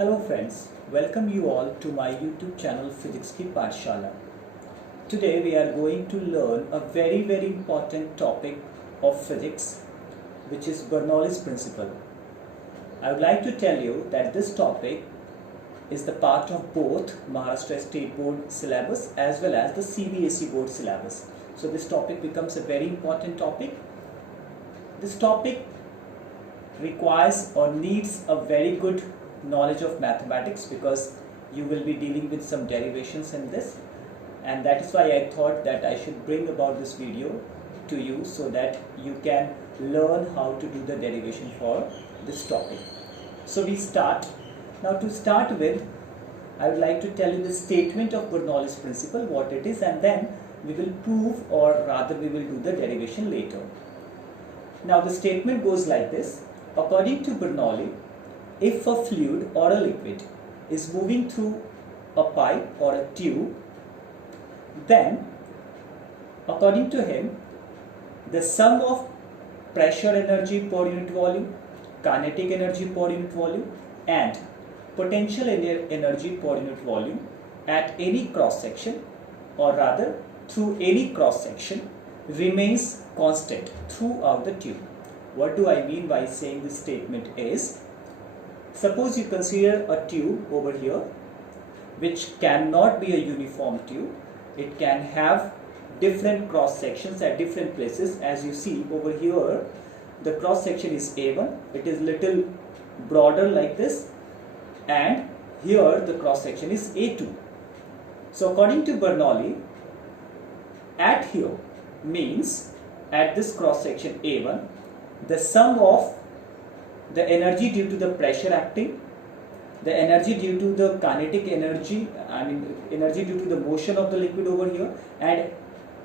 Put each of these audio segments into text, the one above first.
Hello friends, welcome you all to my YouTube channel Physics Ki Pathshala. Today we are going to learn a very important topic of physics, which is Bernoullis Principle. I would like to tell you that this topic is the part of both Maharashtra State Board syllabus as well as the CBSE Board syllabus. So this topic becomes a very important topic. This topic requires or needs a very good knowledge of mathematics because you will be dealing with some derivations in this, and that is why I thought that I should bring about this video to you so that you can learn how to do the derivation for this topic. So we start. Now to start with, I would like to tell you the statement of Bernoullis Principle, what it is, and then we will prove, or rather we will do the derivation later. Now the statement goes like this. According to Bernoulli, if a fluid or a liquid is moving through a pipe or a tube, then according to him, the sum of pressure energy per unit volume, kinetic energy per unit volume, and potential energy per unit volume at any cross section, or rather through any cross section, remains constant throughout the tube. What do I mean by saying this statement is, suppose you consider a tube over here which cannot be a uniform tube. It can have different cross sections at different places. As you see over here, the cross section is A1, it is little broader like this, and here the cross section is A2. So according to Bernoulli, at here means at this cross section A1, the sum of the energy due to the pressure acting, the energy due to the kinetic energy, energy due to the motion of the liquid over here, and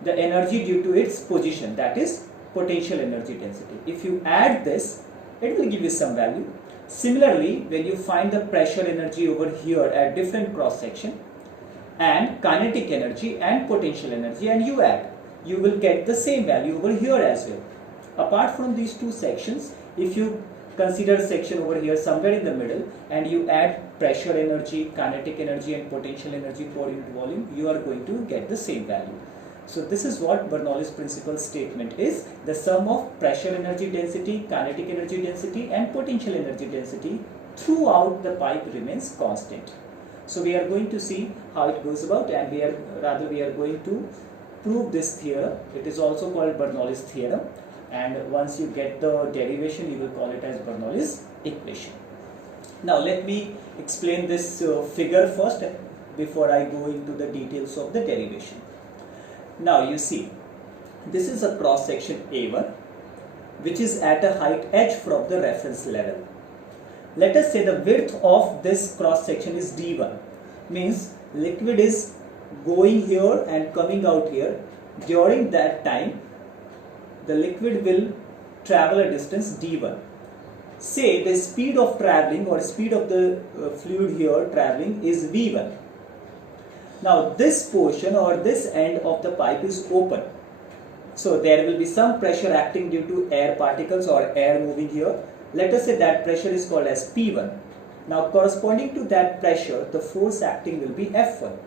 the energy due to its position, that is potential energy density. If you add this, it will give you some value. Similarly, when you find the pressure energy over here at different cross section, and kinetic energy and potential energy, and you add, you will get the same value over here as well. Apart from these two sections, if you consider section over here somewhere in the middle and you add pressure energy, kinetic energy and potential energy per unit volume, you are going to get the same value. So this is what Bernoullis Principle statement is. The sum of pressure energy density, kinetic energy density and potential energy density throughout the pipe remains constant. So we are going to see how it goes about, and we are going to prove this theorem. It is also called Bernoullis theorem. And once you get the derivation, you will call it as Bernoullis equation. Now let me explain this figure first before I go into the details of the derivation. Now you see, this is a cross section A1 which is at a height h from the reference level. Let us say the width of this cross section is d1, means liquid is going here and coming out here. During that time, the liquid will travel a distance d1. Say the speed of traveling or speed of the fluid here traveling is v1. Now this portion or this end of the pipe is open. So there will be some pressure acting due to air particles or air moving here. Let us say that pressure is called as P1. Now corresponding to that pressure, the force acting will be F1.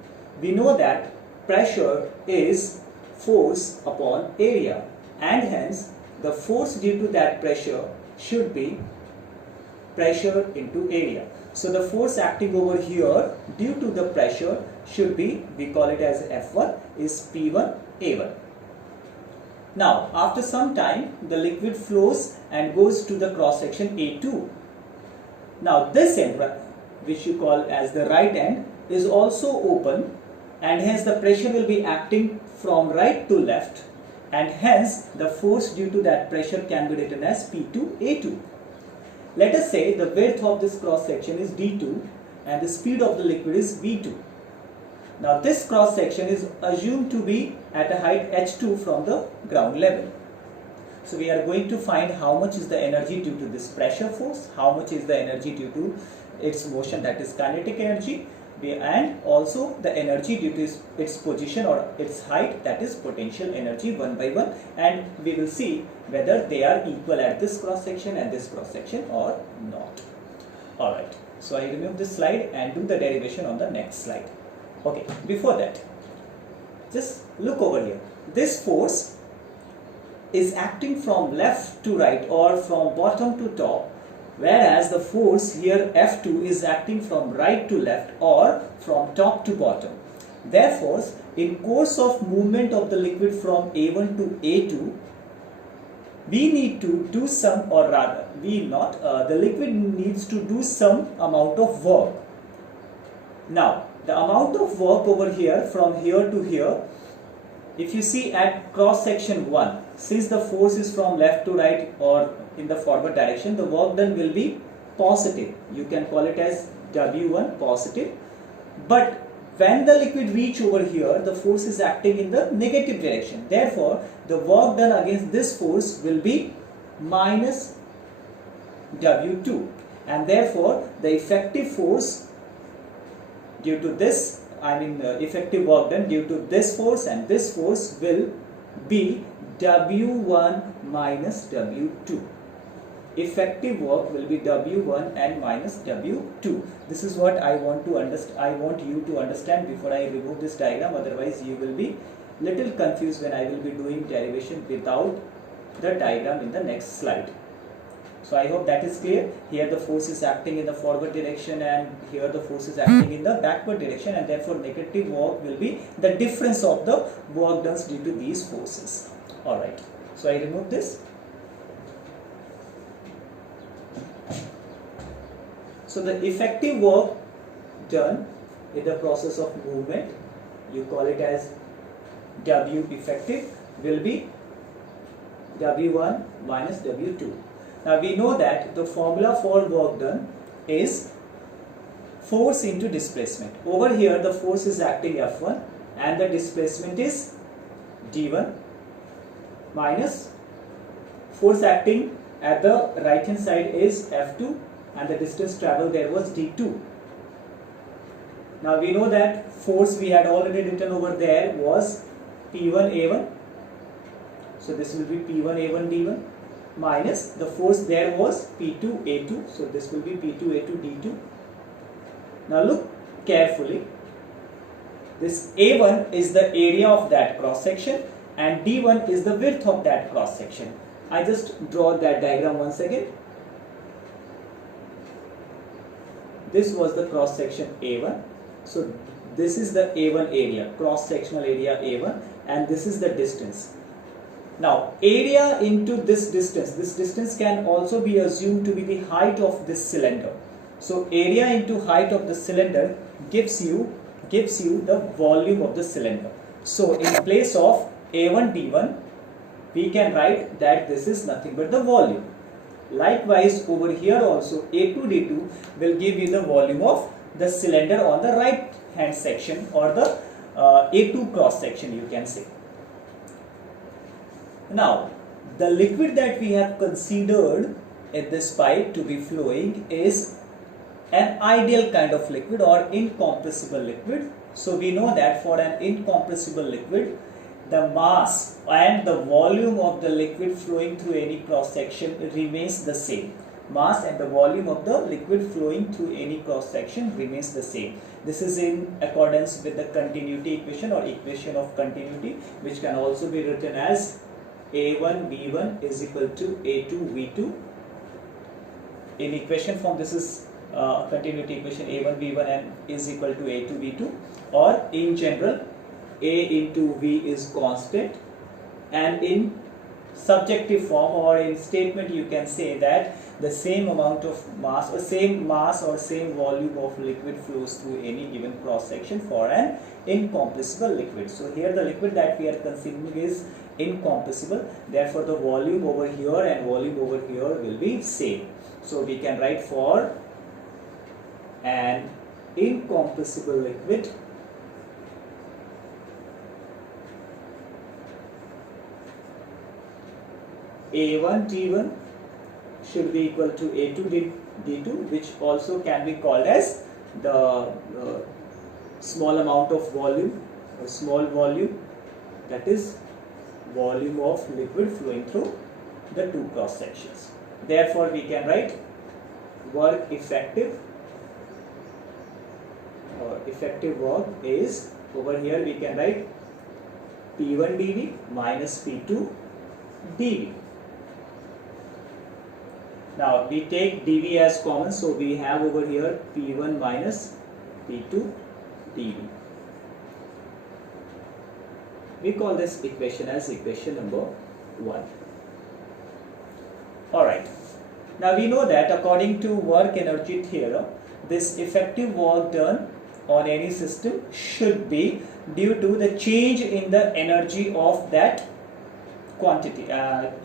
We know that pressure is force upon area, and hence the force due to that pressure should be pressure into area. So the force acting over here due to the pressure should be, we call it as F1, is P1 A1. Now after some time, the liquid flows and goes to the cross section A2. Now this end, which you call as the right end, is also open, and hence the pressure will be acting from right to left, and hence the force due to that pressure can be written as P2A2. Let us say the width of this cross section is d2 and the speed of the liquid is v2. Now this cross section is assumed to be at a height h2 from the ground level. So we are going to find how much is the energy due to this pressure force, how much is the energy due to its motion, that is kinetic energy, and also the energy due to its position or its height, that is potential energy, one by one, and we will see whether they are equal at this cross section and this cross section or not. Alright, So I remove this slide and do the derivation on the next slide. Okay, before that, just look over here. This force is acting from left to right or from bottom to top, whereas the force here F2 is acting from right to left or from top to bottom. Therefore, in course of movement of the liquid from A1 to A2, we need to do some, or rather, the liquid needs to do some amount of work. Now, the amount of work over here from here to here, if you see at cross section 1, since the force is from left to right or in the forward direction, the work done will be positive. You can call it as W1 positive. But when the liquid reach over here, the force is acting in the negative direction. Therefore, the work done against this force will be minus W2. And therefore, the effective force due to this, effective work done due to this force and this force will be W1 minus W2. Effective work will be W1 and minus W2. This is what I want you to understand before I remove this diagram. Otherwise, you will be little confused when I will be doing derivation without the diagram in the next slide. So I hope that is clear. Here the force is acting in the forward direction and here the force is acting in the backward direction, and therefore negative work will be the difference of the work done due to these forces. Alright, so I remove this. So the effective work done in the process of movement, you call it as W effective, will be W1 minus W2. Now we know that the formula for work done is force into displacement. Over here the force is acting F1 and the displacement is D1 minus force acting at the right hand side is F2 and the distance traveled there was D2. Now we know that force we had already written over there was P1A1. So this will be P1A1 D1 minus the force there was P2A2. So this will be P2A2 D2. Now look carefully. This A1 is the area of that cross section and D1 is the width of that cross section. I just draw that diagram once again. This was the cross section A1. So this is the A1 area, cross sectional area A1, and this is the distance. Now area into this distance can also be assumed to be the height of this cylinder. So area into height of the cylinder gives you the volume of the cylinder. So in place of A1 D1, we can write that this is nothing but the volume. Likewise over here also A2 D2 will give you the volume of the cylinder on the right hand section, or the A2 cross section you can say. Now the liquid that we have considered in this pipe to be flowing is an ideal kind of liquid or incompressible liquid. So we know that for an incompressible liquid, the mass and the volume of the liquid flowing through any cross section remains the same. Mass and the volume of the liquid flowing through any cross section remains the same. This is in accordance with the continuity equation or equation of continuity, which can also be written as A1 V1 is equal to A2 V2. In equation form, this is continuity equation A1 V1 and is equal to A2 V2, or in general A into V is constant, and in subjective form or in statement you can say that the same amount of mass or same volume of liquid flows through any given cross section for an incompressible liquid. So here the liquid that we are considering is incompressible, therefore the volume over here and volume over here will be same. So we can write for an incompressible liquid, A1 D1 should be equal to A2 D2, which also can be called as the small amount of volume or small volume, that is volume of liquid flowing through the two cross sections. Therefore we can write work effective effective work is, over here we can write P1 dV minus P2 dV. Now we take dV as common, so we have over here P1 minus P2 dV. We call this equation as equation number 1. Alright, now we know that according to work energy theorem, this effective work done on any system should be due to the change in the energy of that quantity,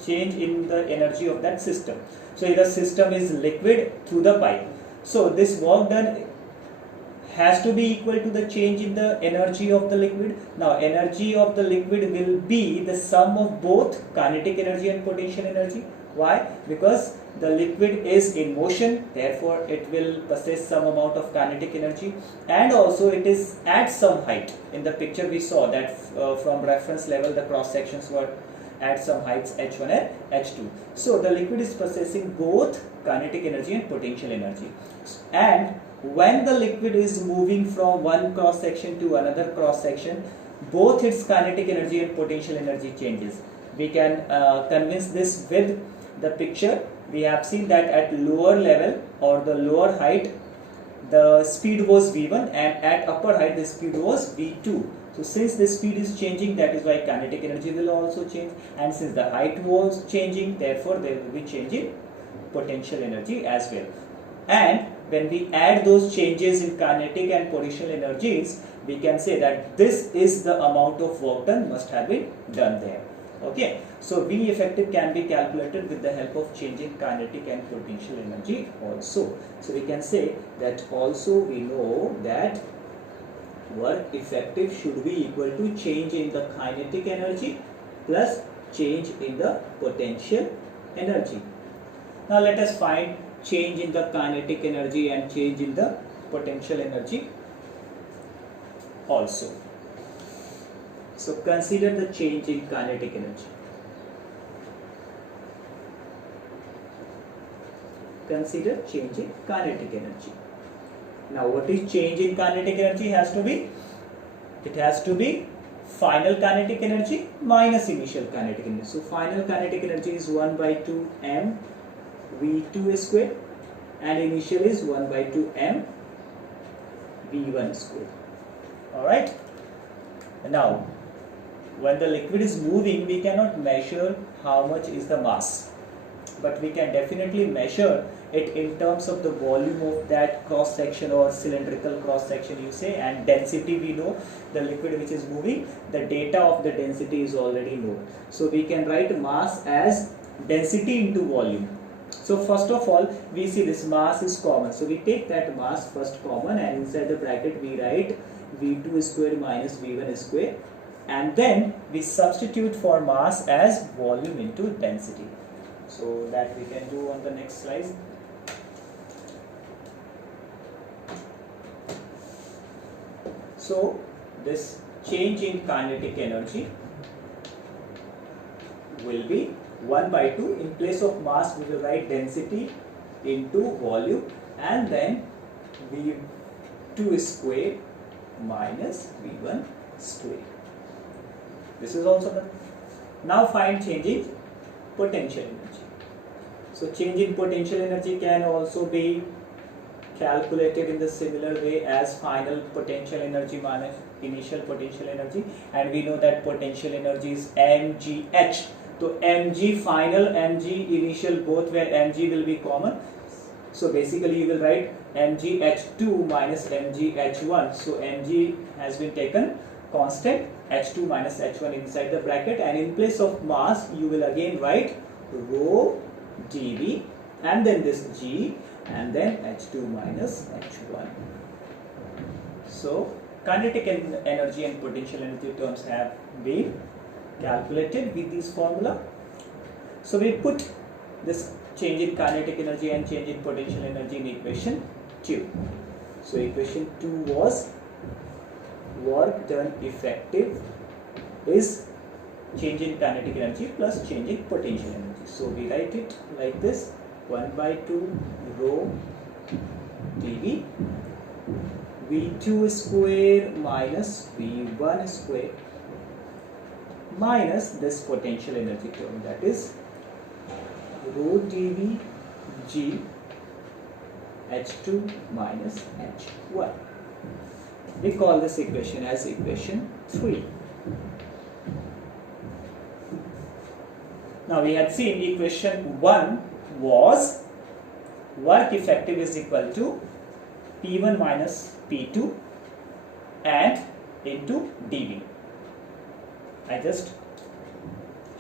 change in the energy of that system. So if the system is liquid through the pipe, so this work done has to be equal to the change in the energy of the liquid. Now energy of the liquid will be the sum of both kinetic energy and potential energy. Why? Because the liquid is in motion, therefore it will possess some amount of kinetic energy, and also it is at some height. In the picture we saw that from reference level the cross sections were at some heights h1 and h2. So the liquid is possessing both kinetic energy and potential energy, and when the liquid is moving from one cross section to another cross section, both its kinetic energy and potential energy changes. We can convince this with the picture. We have seen that at lower level or the lower height the speed was v1, and at upper height the speed was v2. So since the speed is changing, that is why kinetic energy will also change, and since the height was changing, therefore there will be change in potential energy as well. And when we add those changes in kinetic and potential energies, we can say that this is the amount of work done must have been done there. Okay, so V effective can be calculated with the help of change in kinetic and potential energy also. So we can say that also we know that work effective should be equal to change in the kinetic energy plus change in the potential energy. Now let us find change in the kinetic energy and change in the potential energy also. So consider the change in kinetic energy. Consider change in kinetic energy. Now what is change in kinetic energy? It has to be final kinetic energy minus initial kinetic energy. So final kinetic energy is 1 by 2 m v2 square, and initial is 1 by 2 m v1 square. Alright. Now when the liquid is moving, we cannot measure how much is the mass, but we can definitely measure it in terms of the volume of that cross section or cylindrical cross section you say, and density we know. The liquid which is moving, the data of the density is already known. So we can write mass as density into volume. So first of all we see this mass is common, so we take that mass first common, and inside the bracket we write v2 square minus v1 square, and then we substitute for mass as volume into density. So that we can do on the next slide. So this change in kinetic energy will be 1 by 2. In place of mass we will write density into volume, and then v2 square minus v1 square. This is also done. Now find change in potential energy. So change in potential energy can also be calculated in the similar way as final potential energy minus initial potential energy, and we know that potential energy is mgh. So mg final, mg initial, both where mg will be common. So basically you will write mgh2 minus mgh1. So mg has been taken constant, h2 minus h1 inside the bracket, and in place of mass you will again write rho dV, and then this g, and then h2 minus h1. So kinetic energy and potential energy terms have been calculated with this formula. So we put this change in kinetic energy and change in potential energy in equation 2. So equation 2 was work done effective is change in kinetic energy plus change in potential energy. So we write it like this: 1 by 2 rho dV V2 square minus V1 square minus this potential energy term, that is rho dV G H2 minus H1. We call this equation as equation 3. Now we had seen equation 1 was work effective is equal to P1 minus P2 and into dV. I just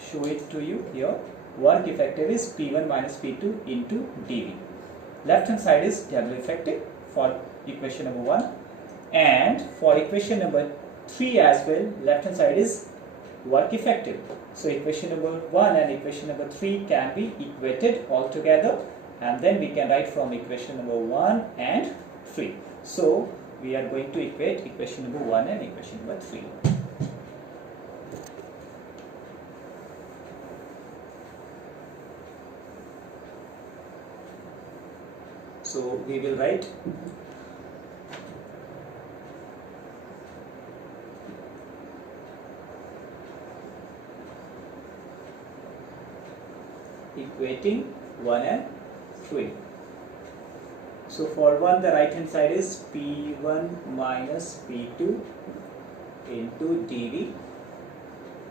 show it to you here. Work effective is P1 minus P2 into dV. Left hand side is W effective for equation number 1, and for equation number 3 as well, left hand side is work effective. So equation number 1 and equation number 3 can be equated all together, and then we can write from equation number 1 and 3. So we are going to equate equation number 1 and equation number 3. So we will write equating 1 and 3. So for 1 the right hand side is P1 minus P2 into dV,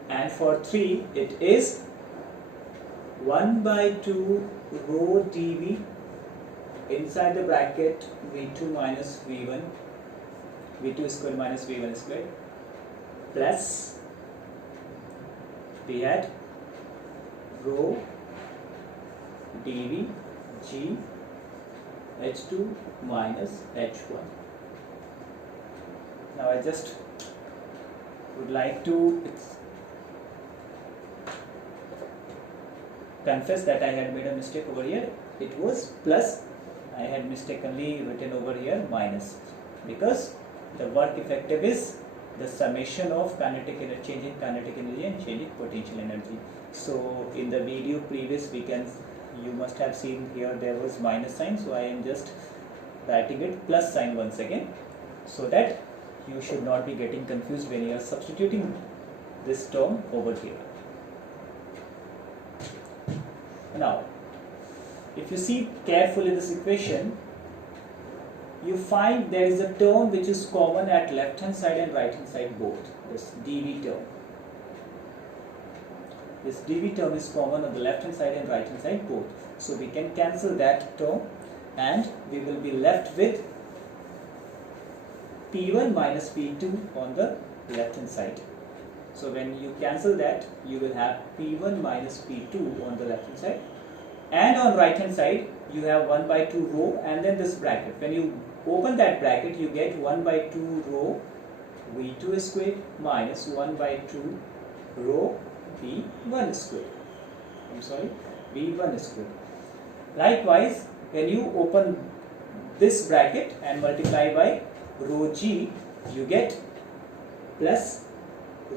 and for 3 it is 1 by 2 rho dV inside the bracket V2 minus V1, V2 square minus V1 square, plus we had rho dV G H2 minus H1. Now I just would like to confess that I had made a mistake over here. It was plus, I had mistakenly written over here minus, because the work effective is the summation of kinetic energy, changing kinetic energy and changing potential energy. So in the video previous weekends you must have seen here there was minus sign, so I am just writing it plus sign once again, so that you should not be getting confused when you are substituting this term over here. Now if you see carefully this equation, you find there is a term which is common at left hand side and right hand side both, this dV term. This dV term is common on the left hand side and right hand side both. So we can cancel that term and we will be left with P1 minus P2 on the left hand side. So when you cancel that, you will have P1 minus P2 on the left hand side, and on right hand side you have 1 by 2 rho and then this bracket. When you open that bracket, you get 1 by 2 rho V2 square minus 1 by 2 rho V1 square. V1 square. Likewise, when you open this bracket and multiply by rho G, you get plus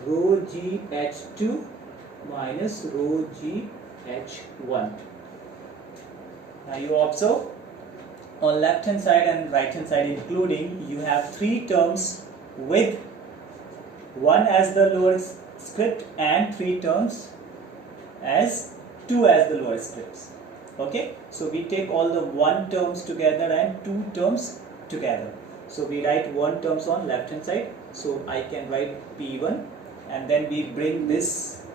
rho G H2 minus rho G H1. Now you observe on left hand side and right hand side including, you have 3 terms with 1 as the lower script and 3 terms as 2 as the lower scripts. Okay, so we take all the 1 terms together and 2 terms together. So we write 1 terms on left hand side, so I can write P1, and then we bring this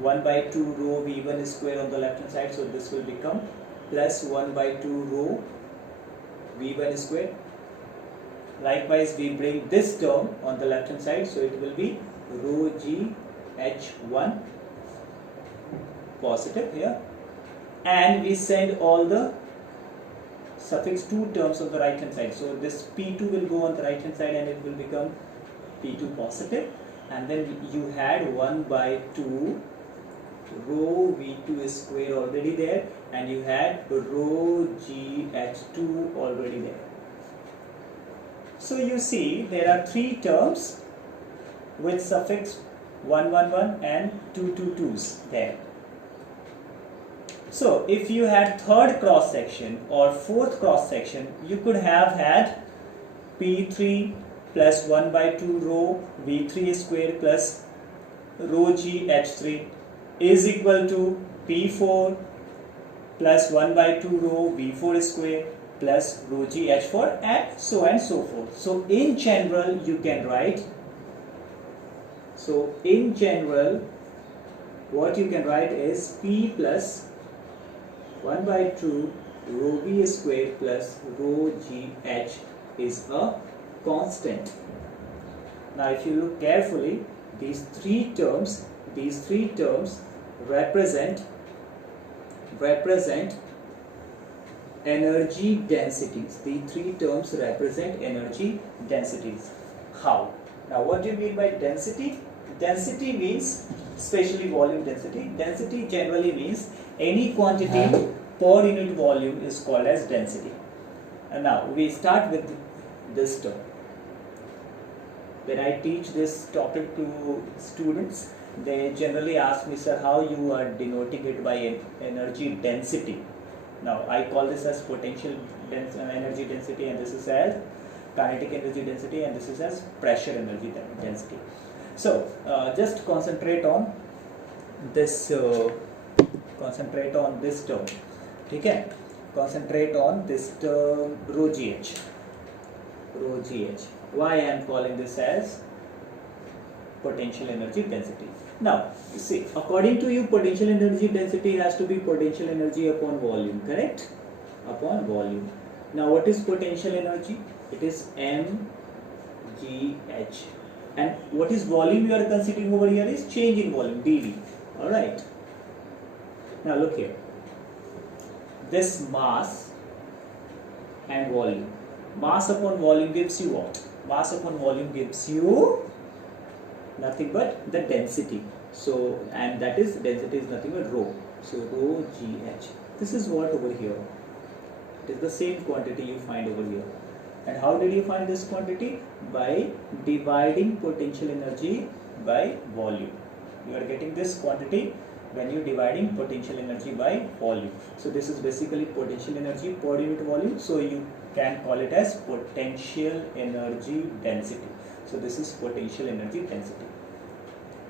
1 by 2 rho V1 square on the left hand side, so this will become plus 1 by 2 rho V1 square. Likewise, we bring this term on the left hand side, so it will be rho G H1 positive here, and we send all the suffix 2 terms on the right hand side. So this P2 will go on the right hand side and it will become P2 positive, and then you had 1 by 2 rho V2 square already there, and you had rho GH2 already there. So you see there are 3 terms with suffix 1, 1, 1 and 2, 2, 2's there. So if you had third cross section or fourth cross section, you could have had P3 plus 1 by 2 rho V3 square plus rho G H3 is equal to P4 plus 1 by 2 rho V4 square plus rho G H4 and so forth. So in general you can write, what you can write is P plus 1 by 2 rho V square plus rho G H is a constant. Now if you look carefully, these three terms represent energy densities. The three terms represent energy densities. How? Now what do you mean by density? Density means, especially volume density. Density generally means any quantity per unit volume is called as density. And now we start with this term. When I teach this topic to students, they generally ask me, sir, how you are denoting it by energy density. Now I call this as potential energy density, and this is as kinetic energy density, and this is as pressure energy density. So just concentrate on this term. Okay? Concentrate on this term rho GH. Why I am calling this as potential energy density. Now you see, according to you, potential energy density has to be potential energy upon volume, correct? Upon volume. Now what is potential energy? It is mgh. And what is volume you are considering over here is change in volume, dV. Alright. Now look here. This mass and volume. Mass upon volume gives you what? Mass upon volume gives you nothing but the density. So, and that is, density is nothing but rho. So rho GH. This is what over here. It is the same quantity you find over here. And how did you find this quantity? By dividing potential energy by volume. You are getting this quantity when you are dividing potential energy by volume. So this is basically potential energy per unit volume. So you can call it as potential energy density. So this is potential energy density.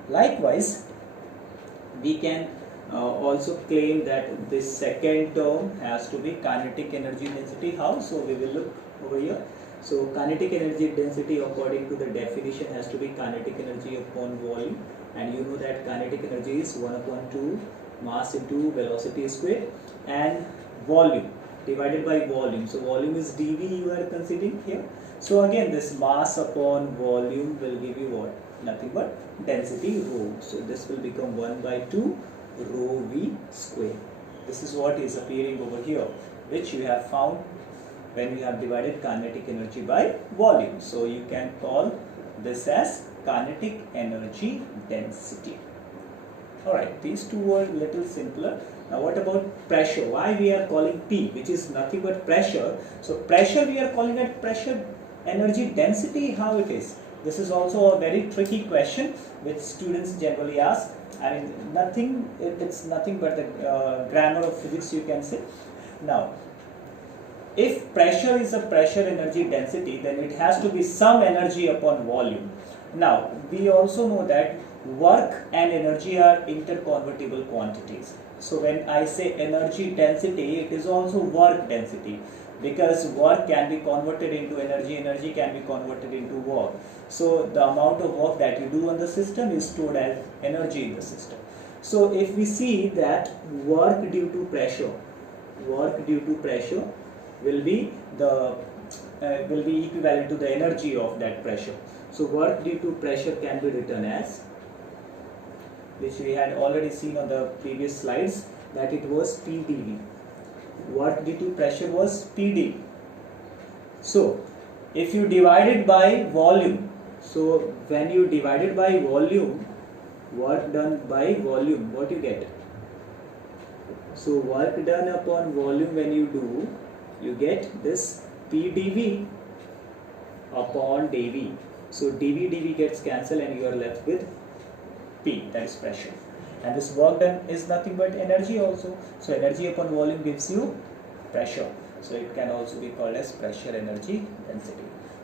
Likewise, we can also claim that this second term has to be kinetic energy density. How? So we will look over here. So kinetic energy density, according to the definition, has to be kinetic energy upon volume, and you know that kinetic energy is 1 upon 2 mass into velocity square, and volume divided by volume. So volume is dV you are considering here. So again, this mass upon volume will give you what? Nothing but density rho. So this will become 1 by 2 rho V square. This is what is appearing over here, which you have found when you have divided kinetic energy by volume. So you can call this as kinetic energy density. Alright, these two were little simpler. Now what about pressure? Why we are calling P, which is nothing but pressure? So pressure we are calling it pressure energy density. How it is? This is also a very tricky question which students generally ask. I mean, it's nothing but the grammar of physics, you can say. Now, if pressure is a pressure energy density, then it has to be some energy upon volume. Now, we also know that work and energy are interconvertible quantities. So when I say energy density, it is also work density, because work can be converted into energy, energy can be converted into work. So the amount of work that you do on the system is stored as energy in the system. So if we see that work due to pressure will be equivalent to the energy of that pressure. So work due to pressure can be written as, which we had already seen on the previous slides, that it was PdV. Work due to pressure was PD. So if you divide it by volume, so when you divide it by volume, work done by volume, what you get? So work done upon volume, when you do, you get this PdV upon dV. So dV gets cancelled and you are left with P, that is pressure. And this work done is nothing but energy also. So energy upon volume gives you pressure. So it can also be called as pressure energy density.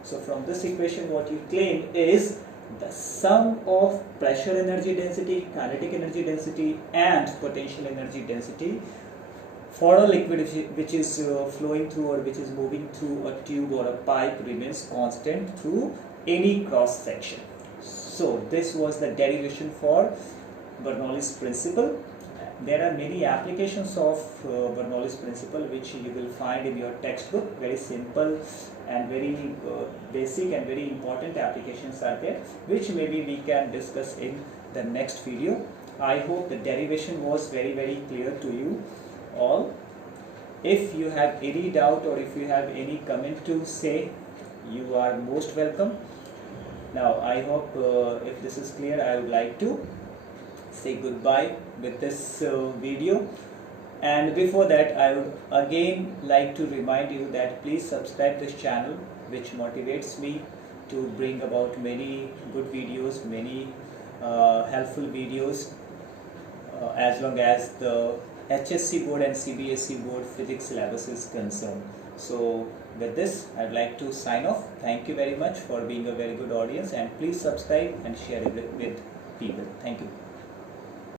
So from this equation what you claim is the sum of pressure energy density, kinetic energy density and potential energy density for a liquid which is flowing through or which is moving through a tube or a pipe remains constant through any cross section. So this was the derivation for Bernoullis principle. There are many applications of Bernoullis principle which you will find in your textbook. Very simple and very basic and very important applications are there, which maybe we can discuss in the next video. I hope the derivation was very clear to you all. If you have any doubt or if you have any comment to say, you are most welcome. Now I hope if this is clear, I would like to say goodbye with this video. And before that, I would again like to remind you that please subscribe this channel, which motivates me to bring about many good videos, many helpful videos as long as the HSC board and CBSE board physics syllabus is concerned. So with this, I'd like to sign off. Thank you very much for being a very good audience, and please subscribe and share it with people. Thank you.